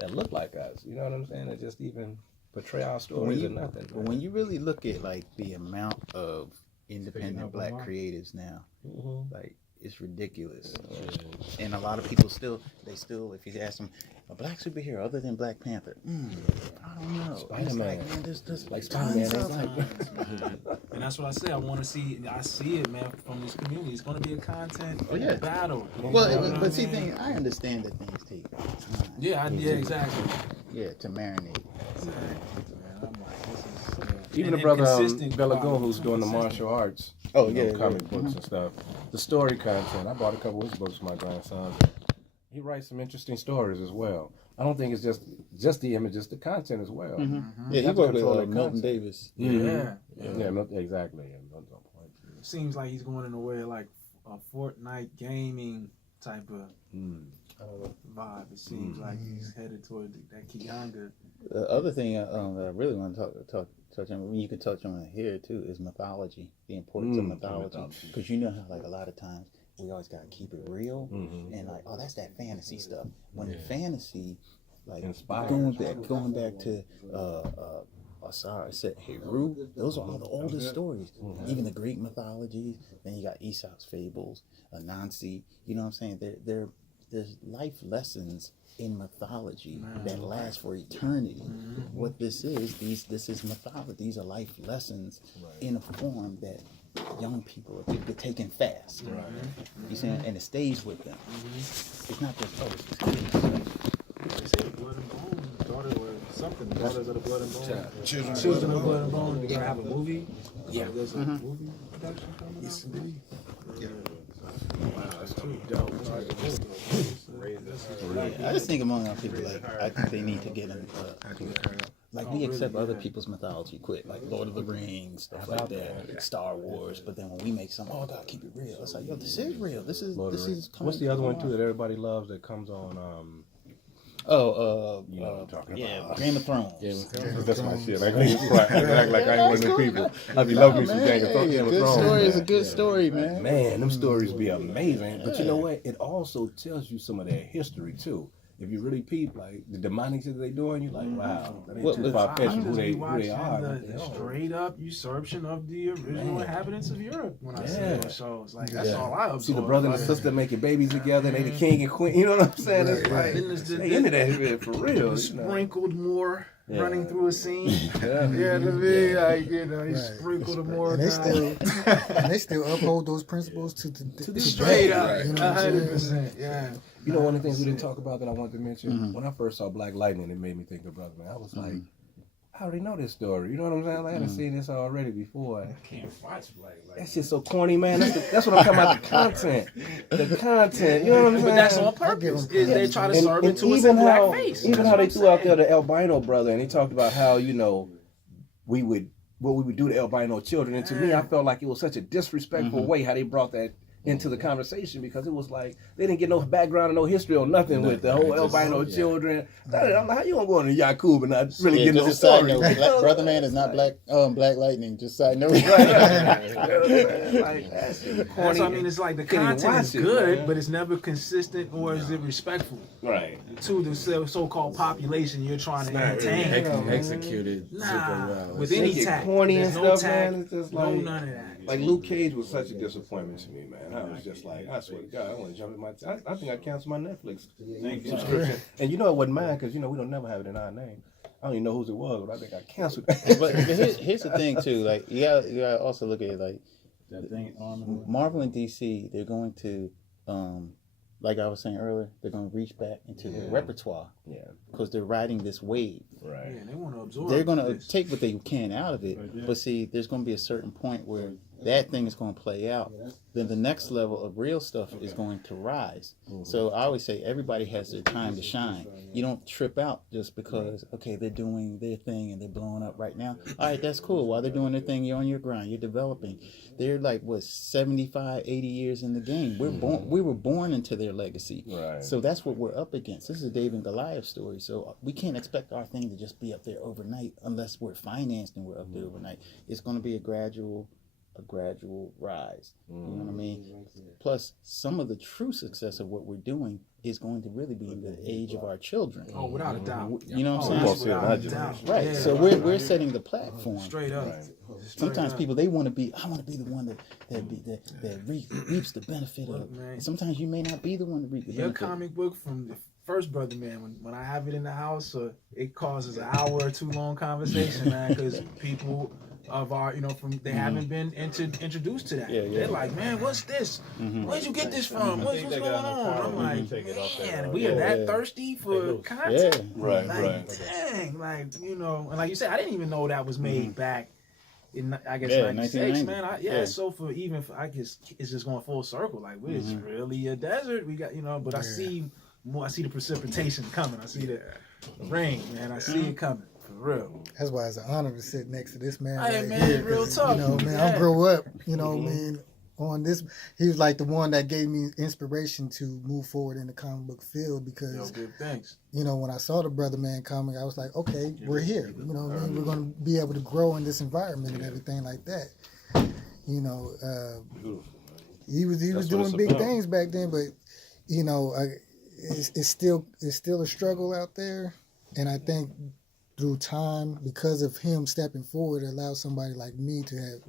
that look like us. You know what I'm saying? That just even portray our stories or nothing. But when you really look at like the amount of independent black creatives now, like it's ridiculous. And a lot of people still, if you ask them, a black superhero other than Black Panther, I don't know. Spider-Man. Like, man, there's like Spider-Man. And that's what I say. I see it, man, from this community. It's going to be a content battle. Well, but see, I understand that things take time. Yeah, exactly. Yeah, to marinate. Exactly, man. I'm like, this is... Even the brother Belagoon, who's doing the martial arts, comic books and stuff, the story content. I bought a couple of his books for my grandson. He writes some interesting stories as well. I don't think it's just the images, the content as well. Yeah, he worked with Milton Davis. Yeah, exactly. Seems like he's going in a way like a Fortnite gaming type of vibe. It seems like he's headed toward that Kianga. The other thing that I really want to touch on, you can touch on it here too, is mythology. The importance of mythology, because you know how like a lot of times we always gotta keep it real, and like, oh, that's that fantasy stuff. When the fantasy, like going back to Asar said, Heru, those are all the oldest stories. Even the Greek mythologies. Then you got Aesop's fables, Anansi. You know what I'm saying? There's life lessons in mythology that last for eternity. What this is mythology. These are life lessons in a form that young people are taking fast. You see, and it stays with them. It's not just They say Blood and Bone, daughter or something. Daughters of the Blood and Bone. Children of Blood and Bone. They're gonna have a movie. Yeah, there's a movie production coming out. Yes, indeed. Yeah. I just think among our people, like, I think they need to get in. Like, we accept other people's mythology quick, like Lord of the Rings, stuff like that, Star Wars. But then when we make something, God, keep it real. It's like, yo, this is real. This is. What's the other one too that everybody loves that comes on? You know what I'm talking about. Game of Thrones. That's my shit. Like I ain't one of the people. I be loving me some Game of Thrones. Good story is a good story, man. Man, them stories be amazing. But you know what? It also tells you some of their history too. If you really peep, like the demonic shit that they doing, you like, wow, that ain't too far-fetched who they are. The straight up usurpation of the original inhabitants of Europe when I see those shows. Like that's all I absorb. See the brother and the sister making babies together, and they the king and queen. You know what I'm saying? It's like they into that shit for real. Sprinkled more. Running through a scene, like he sprinkled more. And they still uphold those principles to the straight up, 100%. Yeah. You know, one of the things we didn't talk about that I wanted to mention, when I first saw Black Lightning, it made me think of Brother Man. I was like, I already know this story. You know what I'm saying? Like, I hadn't seen this already before. I can't watch Black Lightning. That shit's so corny, man. That's what I'm talking about. The content. You know what I'm saying? But that's on purpose. They try to serve it to us in blackface. Even how they threw out there the albino brother, and he talked about how what we would do to albino children. And to me, I felt like it was such a disrespectful way how they brought that into the conversation, because it was like they didn't get no background and no history or nothing with the whole albino children. I'm like, how you gonna go into Yakub and not really get into the story? Brother Man is not Black Lightning. Just side note. Like, that's what I mean. It's like the content is good, but it's never consistent, or is it respectful? Right. To the so-called population you're trying to entertain. Executed super well. With any tact. Corny and stuff, man. It's just like none of that. Like Luke Cage was such a disappointment to me, man. I was just like, I swear to God, I want to jump in my. I think I canceled my Netflix subscription. And you know it wasn't mine, because we don't never have it in our name. I don't even know whose it was, but I think I canceled it. But here's the thing too. Like you gotta also look at it like Marvel and DC. They're going to like I was saying earlier, they're going to reach back into their repertoire. Yeah. Because they're riding this wave. Right. Yeah, they want to absorb. They're going to take what they can out of it. But see, there's going to be a certain point where that thing is going to play out. Then the next level of real stuff is going to rise. So I always say everybody has their time to shine. You don't trip out just because, okay, they're doing their thing and they're blowing up right now. All right, that's cool. While they're doing their thing, you're on your grind. You're developing. They're like, 75, 80 years in the game. We were born into their legacy. Right. So that's what we're up against. This is a David and Goliath story. So we can't expect our thing to just be up there overnight unless we're financed and we're up there overnight. It's going to be a gradual a gradual rise. You know what I mean? Plus, some of the true success of what we're doing is going to really be in the age of our children. Oh, without a doubt. You know what I'm saying? Without a doubt. Right. Yeah, So we're setting the platform. straight up. Sometimes people I want to be the one that reaps the benefit of it. Man. Sometimes you may not be the one to reap the Your benefit. comic book from the first Brother Man, when I have it in the house, it causes an hour or two long conversation, man, because people of our, they haven't been introduced to that. Yeah, yeah. They're like, man, what's this? Where'd you get this from? What's going on? I'm like, man, we are that thirsty for content. Yeah. Right, Like, right. dang, and like you said, I didn't even know that was made back in, I guess, Yeah, 96, 1990. man. Yeah. So I guess it's just going full circle. Like, it's really a desert. We got, but I see the precipitation coming. I see the rain, man. I see it coming. For real. That's why it's an honor to sit next to this man. Hey, right man, here, real 'cause, talk. man, Yeah. I grew up, man, on this. He was like the one that gave me inspiration to move forward in the comic book field because, Good thanks. when I saw the Brother Man comic, I was like, okay, we're here. You know what I mean? We're going to be able to grow in this environment and everything like that. He was doing big things back then, but, it's still a struggle out there. And I think through time, because of him stepping forward, it allows somebody like me to have,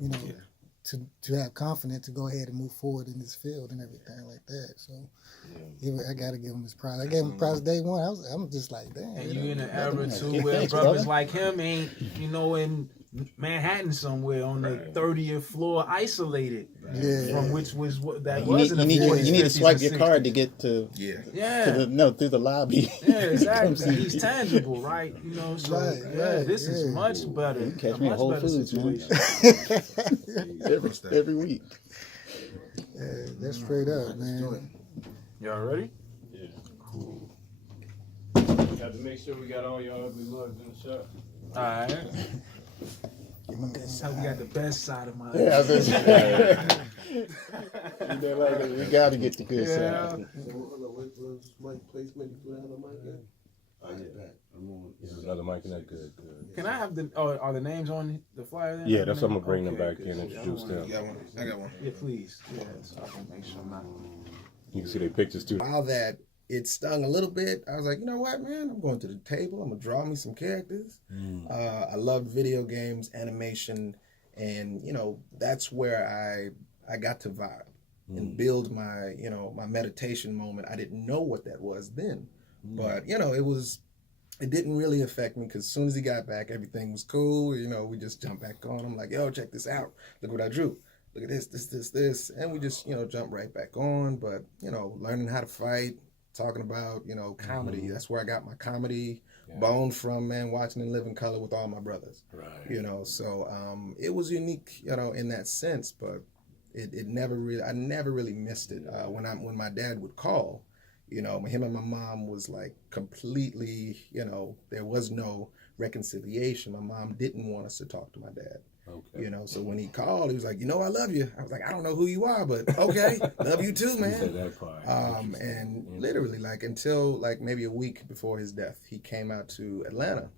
to have confidence to go ahead and move forward in this field and everything like that. So I got to give him his prize. I gave him prize day one. I'm just like, damn. And you in an era too where brothers like him ain't, in Manhattan somewhere on the 30th floor, isolated. Yeah. From which was what that You was need, in the you, need, 40s, you need to 50s, swipe and your 60s. card to get to through the lobby. Yeah, exactly. He's tangible, right? So Right, this is yeah. much better. You can catch me at much Whole better Foods, man. situation. every week. Yeah, that's straight up, man. Y'all ready? Yeah. Cool. Got to make sure we got all y'all ugly mugs in the shot. All right. So we got the best side of my Yeah, I was just, we got to get the good side. This is another mic and that good. Can I have are the names on the flyer then? Yeah, that's what I'm gonna bring them Okay, back in and introduce them. I got one. Yeah, please. Yeah, so I can make sure I'm not. You can see their pictures too. While that it stung a little bit, I was like, you know what, man? I'm going to the table. I'm gonna draw me some characters. I loved video games, animation, and that's where I got to vibe and build my my meditation moment. I didn't know what that was then, but it didn't really affect me because as soon as he got back, everything was cool. We just jumped back on. I'm like, yo, check this out. Look what I drew. Look at this. And we just, jump right back on. But, learning how to fight, talking about, comedy. That's where I got my comedy bone from, man, watching In Living Color with all my brothers. Right. So it was unique, in that sense, but it never really, I never really missed it. When my dad would call, him and my mom was like completely, there was no reconciliation. My mom didn't want us to talk to my dad. Okay. So when he called, he was like, I love you. I was like, I don't know who you are, but okay, love you too, You said man. that part. And literally until maybe a week before his death, he came out to Atlanta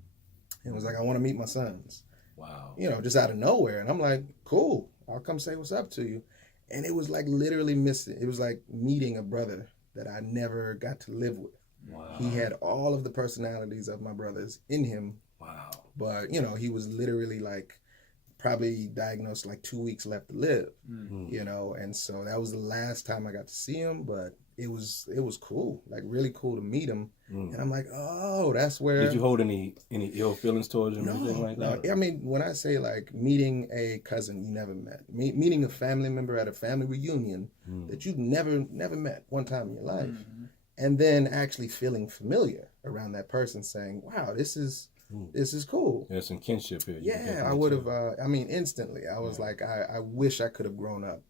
and was like, I want to meet my sons. Wow. Just out of nowhere. And I'm like, cool, I'll come say what's up to you. And it was like literally missing. It was like meeting a brother that I never got to live with. Wow. He had all of the personalities of my brothers in him. Wow. But, he was literally probably diagnosed 2 weeks left to live, and so that was the last time I got to see him, but it was cool, really cool to meet him. And I'm like, oh, that's where. Did you hold any ill feelings towards him or anything like that? I mean, when I say meeting a cousin you never met, meeting a family member at a family reunion that you've never met one time in your life, and then actually feeling familiar around that person, saying, wow, this is cool. There's some kinship here. Yeah, I would have, instantly. I was like, I wish I could have grown up,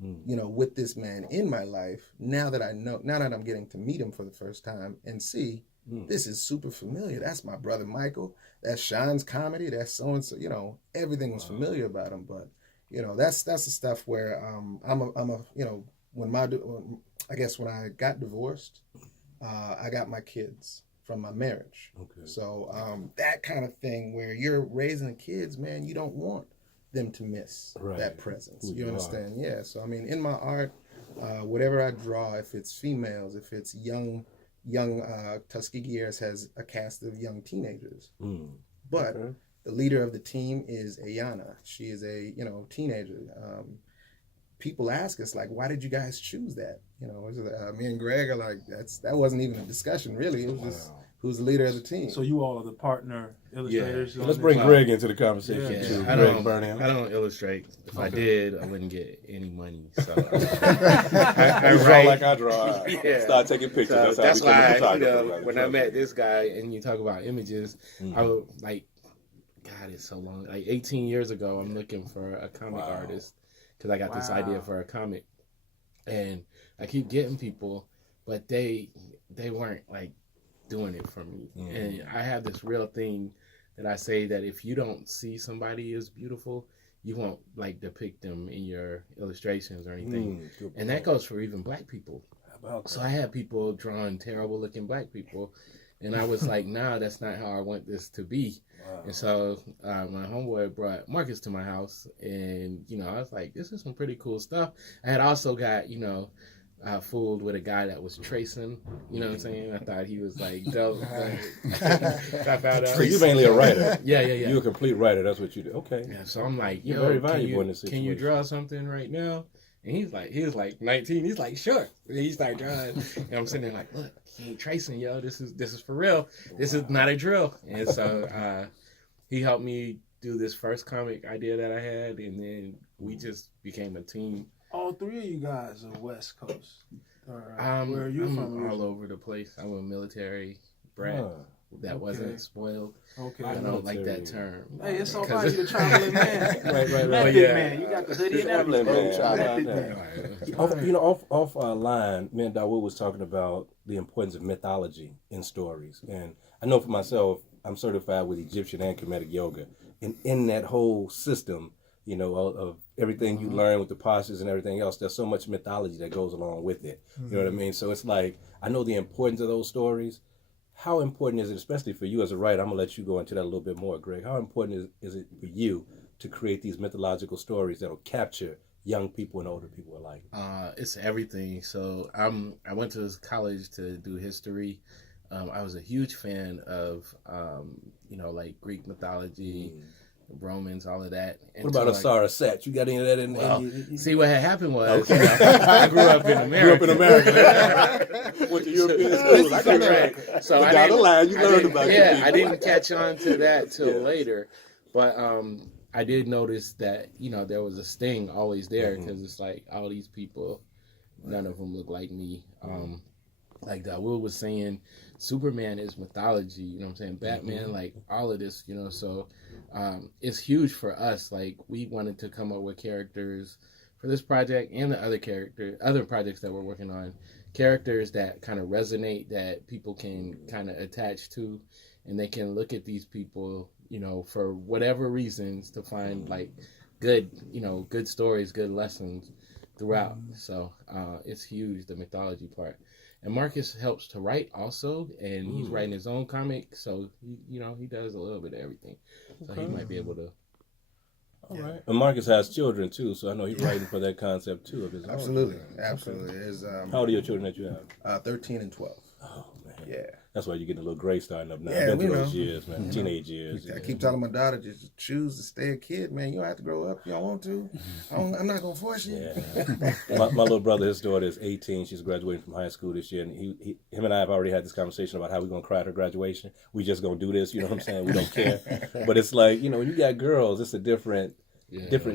with this man in my life. Now that I'm getting to meet him for the first time and see, this is super familiar. That's my brother Michael. That's Sean's comedy. That's so-and-so, everything was familiar about him. But, that's the stuff where when I got divorced, I got my kids from my marriage. Okay. So that kind of thing where you're raising the kids, man, you don't want them to miss Right. that presence. Who You you understand? Yeah. So I mean, in my art, whatever I draw, if it's females, if it's young Tuskegee Heirs has a cast of young teenagers, but the leader of the team is Ayana. She is a teenager. People ask us like, why did you guys choose that? Me and Greg are like, that wasn't even a discussion really. It was just who's the leader of the team. So you all are the partner illustrators. Let's bring Greg into the conversation Yeah. too. I Greg Burnham. don't illustrate. If I Okay. did, I wouldn't get any money. So I draw write. like I draw. Yeah. Start taking pictures. So That's that's how I why become a photographer. when I met this guy and you talk about images, I was like, God, it's so long. Like 18 years ago, I'm looking for a comic artist because I got this idea for a comic, and I keep getting people, but they weren't like doing it for me. And I have this real thing that I say that if you don't see somebody as beautiful, you won't like depict them in your illustrations or anything. And that goes for even black people. So I had people drawing terrible looking black people, and I was like, nah, that's not how I want this to be. And so my homeboy brought Marcus to my house, and I was like, this is some pretty cool stuff. I had also got fooled with a guy that was tracing. You know what I'm saying? I thought he was like dope. I found out. So you're mainly a writer. Yeah. You're a complete writer. That's what you do. Okay. Yeah, so I'm like, You're very valuable in this can you situation. draw something right now? And he was like 19. He's like, sure. And he started drawing. And I'm sitting there like, look, he ain't tracing, yo. This is for real. This is not a drill. And so he helped me do this first comic idea that I had, and then we just became a team. All three of you guys are West Coast. Where are you I'm from? all over the place. I'm a military brat that wasn't spoiled. Okay. I don't like that term. Hey, it's all right. You're a traveling man. Right. Method Yeah. man. You got the hoodie and everything. Method man. Off our line, me and Dawud was talking about the importance of mythology in stories. And I know for myself, I'm certified with Egyptian and Kemetic yoga. And in that whole system, of everything you learn with the postures and everything else, there's so much mythology that goes along with it. You know what I mean? So it's like, I know the importance of those stories. How important is it, especially for you as a writer? I'm going to let you go into that a little bit more, Greg. How important is it for you to create these mythological stories that will capture young people and older people alike? It's everything. So I went to college to do history. I was a huge fan of, like Greek mythology, Romans, all of that. What about Asara Set? You got any of that in there? Well, see, what had happened was, I grew up in America. Went to European schools. I can Right. So I got a line. You learned about it. Yeah, I didn't catch on to that till later. But I did notice that, there was a sting always there, because it's like all these people, none of them look like me. Like Dawud was saying, Superman is mythology, you know what I'm saying? Batman, like all of this, so it's huge for us. Like we wanted to come up with characters for this project and the other projects that we're working on, characters that kind of resonate, that people can kind of attach to, and they can look at these people, for whatever reasons, to find like good stories, good lessons throughout. So it's huge, the mythology part. And Marcus helps to write also, and he's writing his own comic, so he does a little bit of everything. So he might be able to. All right. And Marcus has children too, so I know he's writing for that concept too of his own. Absolutely. How old are your children that you have? 13 and 12. Oh man. Yeah. That's why you're getting a little gray starting up now. Yeah, I've been we through those know. years, man. Teenage years. I keep telling my daughter, just choose to stay a kid, man. You don't have to grow up. You don't want to. I'm not going to force you. Yeah. my little brother, his daughter is 18. She's graduating from high school this year. And him and I have already had this conversation about how we're going to cry at her graduation. We just going to do this. You know what I'm saying? We don't care. But it's like, when you got girls, it's a different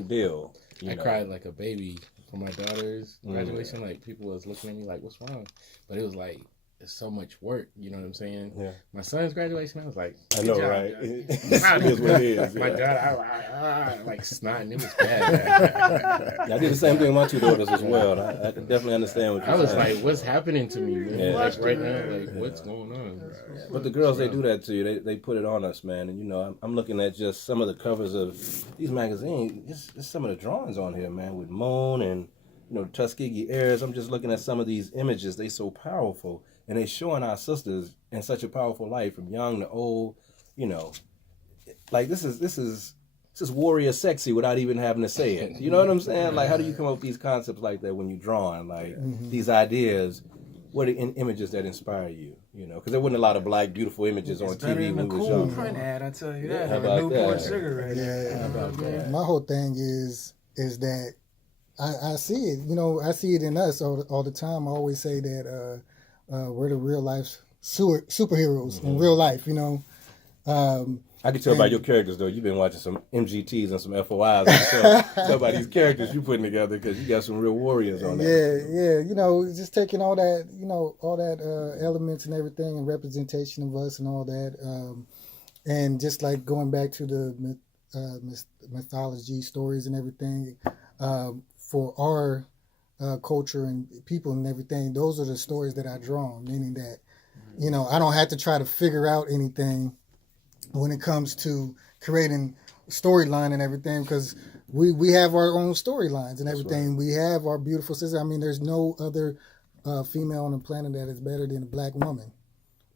deal. I cried like a baby for my daughter's graduation. Like people was looking at me like, what's wrong? But it was like, it's so much work, you know what I'm saying? Yeah. My son's graduation, I was like, I know, job, right? It is what it is. My daughter, I like snotting. It was bad. I did the same thing with my two daughters as well. I definitely understand what you're saying. I was like, what's happening to me, man? Yeah. Like right now, like what's going on? But the girls, they do that to you. They put it on us, man. And I'm looking at just some of the covers of these magazines. Just some of the drawings on here, man, with Moon and Tuskegee Heirs. I'm just looking at some of these images. They so powerful. And they're showing our sisters in such a powerful light, from young to old, Like this is it's just warrior sexy without even having to say it. You know what I'm saying? Like, how do you come up with these concepts like that when you're drawing? Like, these ideas, what are images that inspire you? You know, because there wasn't a lot of black, beautiful images on TV when we was young. Print ad, I tell you that. How about Newport that? cigarette. Yeah. How about that? My whole thing is that I see it. You know, I see it in us all the time. I always say that we're the real life superheroes in real life. You know. I can tell by your characters, though. You've been watching some MGTs and some FOIs. I can tell by these characters you putting together because you got some real warriors on there. Yeah. You know, just taking all that, elements and everything and representation of us and all that. And just like going back to the mythology stories and everything for our culture and people and everything, those are the stories that I draw, meaning that, you know, I don't have to try to figure out anything when it comes to creating storyline and everything, because we have our own storylines and everything. Right. We have our beautiful sister. I mean, there's no other female on the planet that is better than a black woman.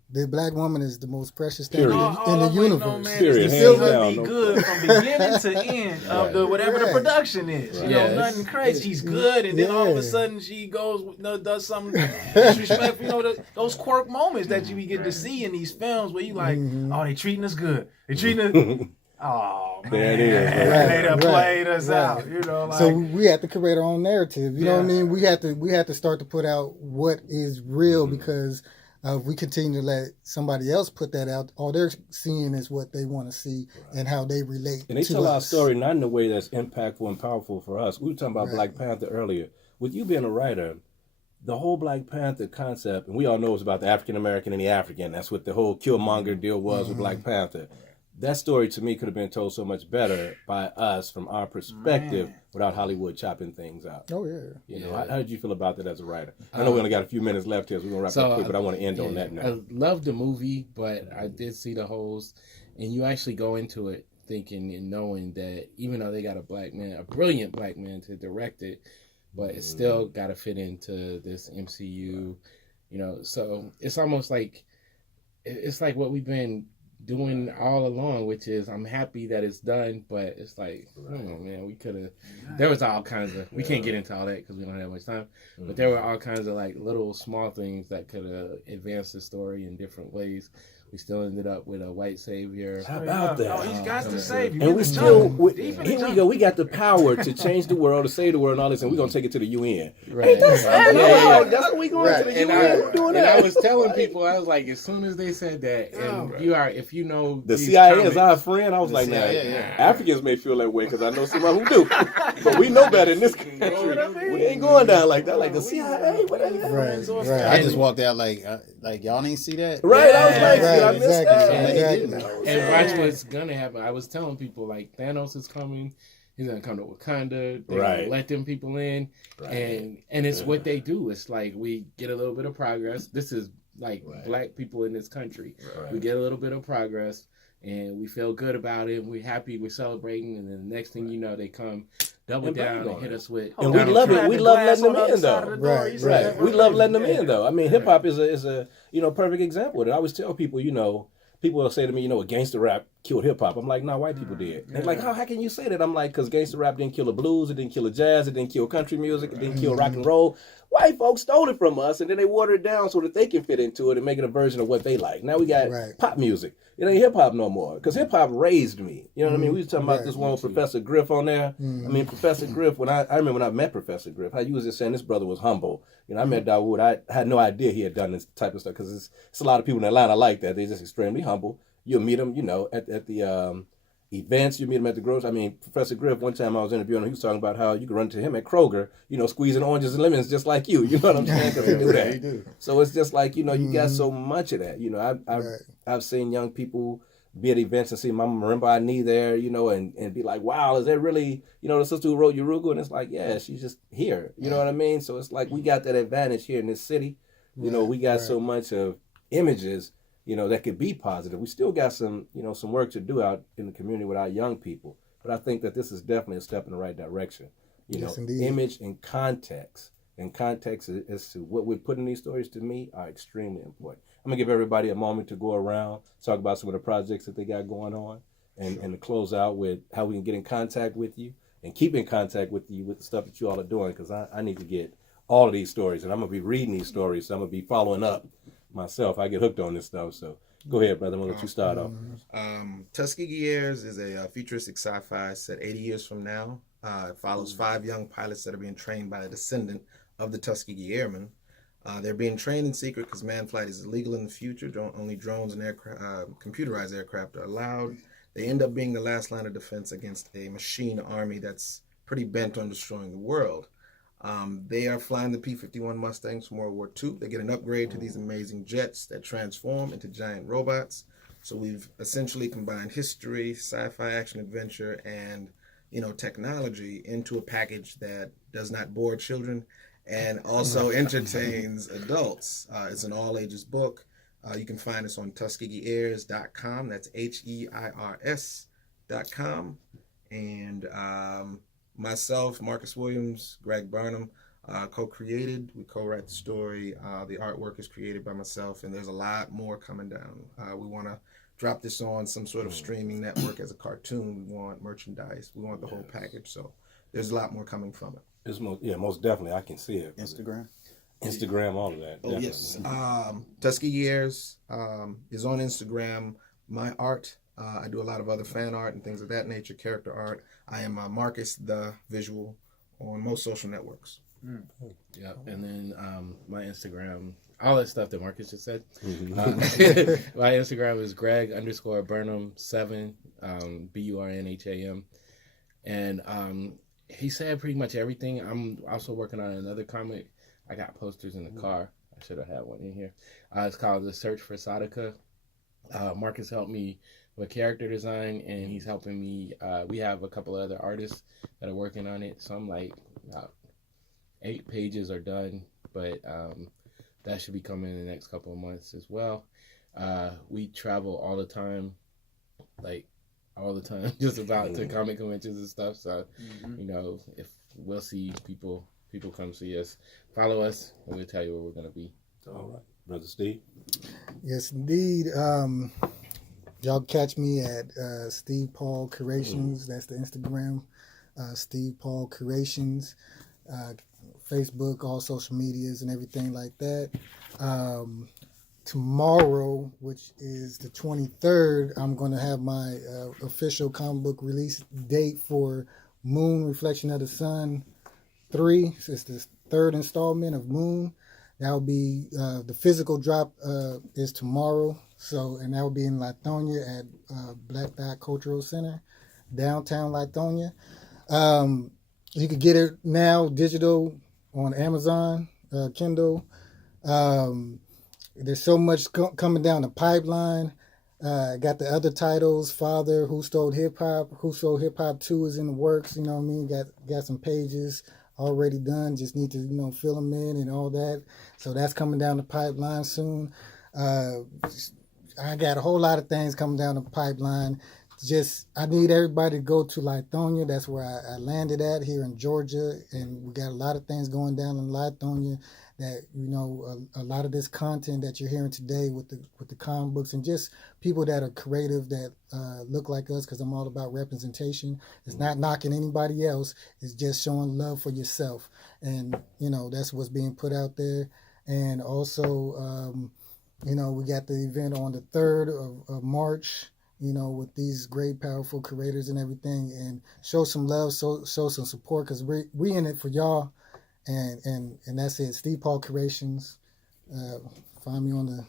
The black woman is the most precious thing in the universe. Period. Still gonna be good from beginning to end of the whatever the production is. Right. You know, nothing crazy. She's good, and then all of a sudden she goes, does something disrespectful. You know, those quirk moments that you get to see in these films where you like, oh, they treating us good. They treating us. Oh man, there it is. They done played us out. You know, like, so we have to create our own narrative. You know what I mean? We have to start to put out what is real because. If we continue to let somebody else put that out, all they're seeing is what they want to see and how they relate to us. And they tell our story not in a way that's impactful and powerful for us. We were talking about Black Panther earlier. With you being a writer, the whole Black Panther concept, and we all know it's about the African-American and the African. That's what the whole Killmonger deal was with Black Panther. That story, to me, could have been told so much better by us from our perspective without Hollywood chopping things out. Oh, yeah. You know, how did you feel about that as a writer? I know we only got a few minutes left here, so we're going to wrap up quick, but I want to end on that now. I loved the movie, but I did see the holes, and you actually go into it thinking and knowing that even though they got a brilliant black man to direct it, but it still got to fit into this MCU, you know, so it's almost like, it's like what we've been doing all along, which is I'm happy that it's done, but it's like, man, we could have. There was all kinds of. We can't get into all that because we don't have much time. But there were all kinds of like little small things that could have advanced the story in different ways. We still ended up with a white savior. How about that? Oh, he's got to save you. And we still, here we go. We got the power to change the world, to save the world, and all this, and we're gonna take it to the UN. Right. Ain't that something? Yeah. That's what we going to the UN. We're doing And that. I was telling people, I was like, as soon as they said that, and if you know The these CIA comics, is our friend. I was like, nah, Africans may feel that way because I know somebody who do, but we know better in this country. We ain't going down like that. Like the CIA, whatever. Right. I just walked out like y'all didn't see that. Right. I was like, did I miss exactly. that? And watch what's gonna happen. I was telling people like Thanos is coming. He's gonna come to Wakanda. They're gonna let them people in, and it's what they do. It's like we get a little bit of progress. This is like black people in this country. We get a little bit of progress, and we feel good about it. We're happy. We're celebrating, and then the next thing you know, they come double down and hit us with. And we love it. We love letting them in, though. Right. We love letting them in, though. I mean, hip hop is a perfect example of it. I always tell people, people will say to me, gangster rap killed hip hop. I'm like, no, white people did. And like, how can you say that? I'm like, because gangster rap didn't kill the blues, it didn't kill the jazz, it didn't kill country music, it didn't kill rock and roll. White folks stole it from us, and then they watered it down so that they can fit into it and make it a version of what they like. Now we got pop music. It ain't hip hop no more, because hip hop raised me. You know what I mean? We was talking about this one with Professor Griff on there. I mean, Professor Griff. I remember when I met Professor Griff, how you was just saying this brother was humble. I met Dawud. I had no idea he had done this type of stuff because it's a lot of people in Atlanta like that. They're just extremely humble. You'll meet them, at the events. You meet him at the grocery. I mean, Professor Griff, one time I was interviewing him, he was talking about how you could run to him at Kroger, squeezing oranges and lemons just like you. You know what I'm saying? Because he do that. He do. So it's just like, you got so much of that. I've seen young people be at events and see Mama Marimba I Need there, and be like, wow, is that really, the sister who wrote Yurugu? And it's like, yeah, she's just here. You know what I mean? So it's like we got that advantage here in this city. We got so much of images that could be positive. We still got some work to do out in the community with our young people. But I think that this is definitely a step in the right direction. Yes, Image and context. And context as to what we're putting in these stories, to me, are extremely important. I'm going to give everybody a moment to go around, talk about some of the projects that they got going on. and to close out with how we can get in contact with you and keep in contact with you with the stuff that you all are doing, because I need to get all of these stories, and I'm going to be reading these stories, so I'm going to be following up myself. I get hooked on this stuff, so go ahead, brother. I'm going to let you start off. Tuskegee Heirs is a futuristic sci-fi set 80 years from now. It follows 5 young pilots that are being trained by a descendant of the Tuskegee Airmen. They're being trained in secret because man flight is illegal in the future. Only drones and computerized aircraft are allowed. They end up being the last line of defense against a machine army that's pretty bent on destroying the world. They are flying the P-51 Mustangs from World War II. They get an upgrade to these amazing jets that transform into giant robots. So we've essentially combined history, sci-fi, action, adventure, and technology into a package that does not bore children and also entertains adults. It's an all-ages book. You can find us on TuskegeeHeirs.com. That's HEIRS.com. And myself, Marcus Williams, Greg Burnham, co-created. We co-write the story. The artwork is created by myself, and there's a lot more coming down. We want to drop this on some sort of streaming network as a cartoon. We want merchandise. We want the whole package. So there's a lot more coming from it. It's most definitely. I can see it. Instagram, all of that. Oh, yes. Tuskegee Heirs is on Instagram. My art. I do a lot of other fan art and things of that nature, character art. I am Marcus the Visual on most social networks. Yeah, and then my Instagram, all that stuff that Marcus just said. My Instagram is Greg_Burnham7, Burnham, and he said pretty much everything. I'm also working on another comic. I got posters in the car. I should have had one in here. It's called The Search for Sadaka. Marcus helped me with character design, and he's helping me. We have a couple of other artists that are working on it. So I'm like, 8 pages are done, but that should be coming in the next couple of months as well. We travel all the time, just about to comic conventions and stuff. So, if we'll see people come see us, follow us, and we'll tell you where we're going to be. All right. Brother Steve? Yes, indeed. Y'all catch me at Steve Paul Creations. That's the Instagram. Steve Paul Creations. Facebook, all social medias and everything like that. Tomorrow, which is the 23rd, I'm going to have my official comic book release date for Moon Reflection of the Sun 3. It's the 3rd installment of Moon. That will be the physical drop is tomorrow. So, and that will be in Lithonia at Black Dot Cultural Center, downtown Lithonia. You can get it now digital on Amazon, Kindle. There's so much coming down the pipeline. Got the other titles, Father, Who Stole Hip Hop 2 is in the works. You know what I mean? Got some pages already done. Just need to fill them in and all that. So that's coming down the pipeline soon. I got a whole lot of things coming down the pipeline. I need everybody to go to Lithonia. That's where I landed at here in Georgia, and we got a lot of things going down in Lithonia. That a lot of this content that you're hearing today with the comic books and just people that are creative that look like us, because I'm all about representation. It's not knocking anybody else. It's just showing love for yourself, and that's what's being put out there. And also, we got the event on the 3rd of March. With these great, powerful creators and everything, and show some love, show some support, because we in it for y'all. And that's it. Steve Paul Creations. Find me on the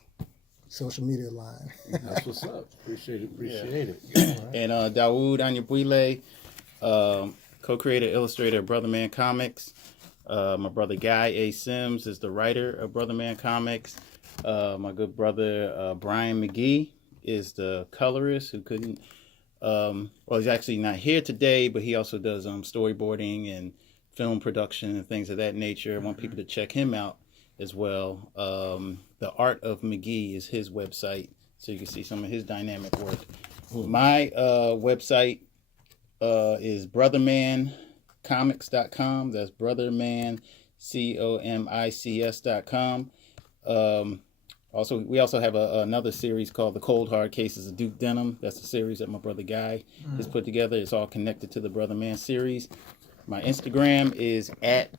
social media line. That's what's up. Appreciate it. Right. And Dawud Anyabwile, co-creator, illustrator of Brother Man Comics. My brother Guy A. Sims is the writer of Brother Man Comics. My good brother Brian McGee is the colorist who couldn't. He's actually not here today, but he also does storyboarding and film production and things of that nature. I want people to check him out as well. The Art of McGee is his website, so you can see some of his dynamic work. My website is brothermancomics.com. That's brothermancomics.com. Also, we also have another series called The Cold Hard Cases of Duke Denham. That's a series that my brother Guy has put together. It's all connected to the Brother Man series. My Instagram is at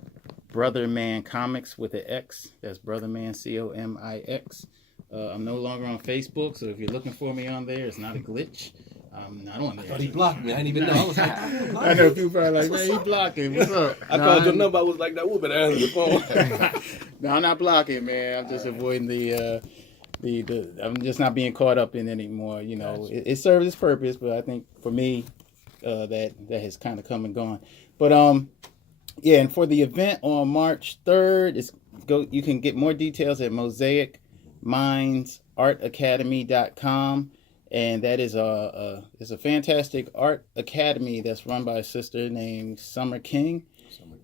Brother Man Comics with an X. That's Brother Man COMIX. I'm no longer on Facebook, so if you're looking for me on there, it's not a glitch. I'm not on there. I thought he blocked me. I didn't even know. I was like, I know people are like, man, he blocking. What's up? I called your number. I was like, that would better answer the phone. No, I'm not blocking, man. I'm just avoiding the I'm just not being caught up in it anymore. You know, it serves its purpose, but I think for me, that has kind of come and gone. But yeah, and for the event on March 3rd, you can get more details at mosaicmindsartacademy.com. And that is it's a fantastic art academy that's run by a sister named Summer King.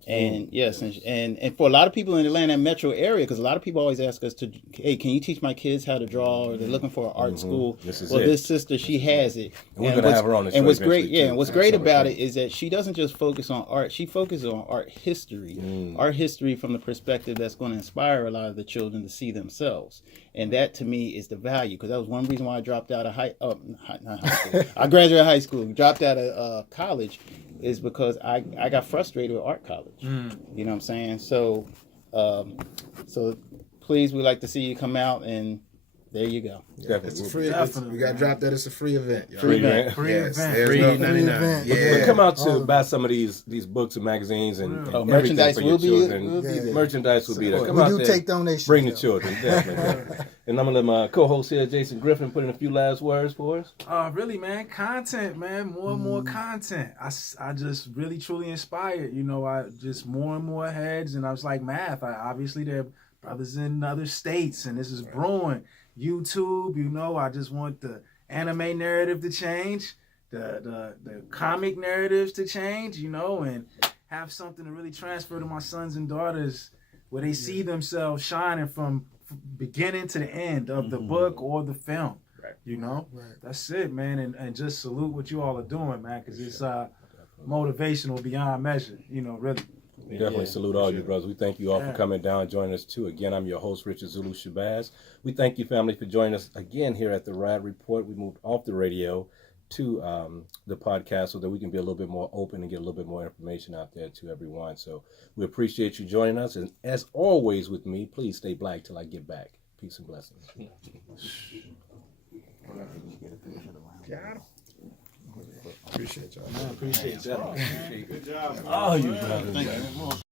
And yes, and for a lot of people in the Atlanta metro area, because a lot of people always ask us hey, can you teach my kids how to draw? Or they're looking for an art school. This sister, she has it. And we're gonna have her on the show. And what's great, and what's great about it is that she doesn't just focus on art; she focuses on art history. Art history from the perspective that's going to inspire a lot of the children to see themselves. And that to me is the value, because that was one reason why I dropped out of not high school. I graduated high school, dropped out of college, is because I got frustrated with art college. You know what I'm saying? So please, we'd like to see you come out, and there you go. It's a free event. We got to drop that. It's a free event. Y'all. Free event. Free Yes, event. there's Free no event. Yeah. Come out to buy some of these books and magazines and merchandise will will be there. Merchandise will be there. Come We out do there. take donations. Bring the though. children, definitely. And I'm gonna let my co-host here, Jason Griffin, put in a few last words for us. Really, man, content, man, more and more content. I just really truly inspired. You know, I just more and more heads, and I was like, math. Obviously, there are brothers in other states, and this is brewing. YouTube, you know, I just want the anime narrative to change, the comic narratives to change, you know, and have something to really transfer to my sons and daughters where they see themselves shining from beginning to the end of the book or the film. You know, that's it, man. And just salute what you all are doing, man, because it's motivational beyond measure, you know, really. Definitely salute all you brothers. We thank you all for coming down and joining us too. Again, I'm your host, Richard Zulu Shabazz. We thank you, family, for joining us again here at the Riot Report. We moved off the radio to the podcast so that we can be a little bit more open and get a little bit more information out there to everyone. So we appreciate you joining us. And as always with me, please stay black till I get back. Peace and blessings. Appreciate y'all. I appreciate that. Good job. Oh, you brothers.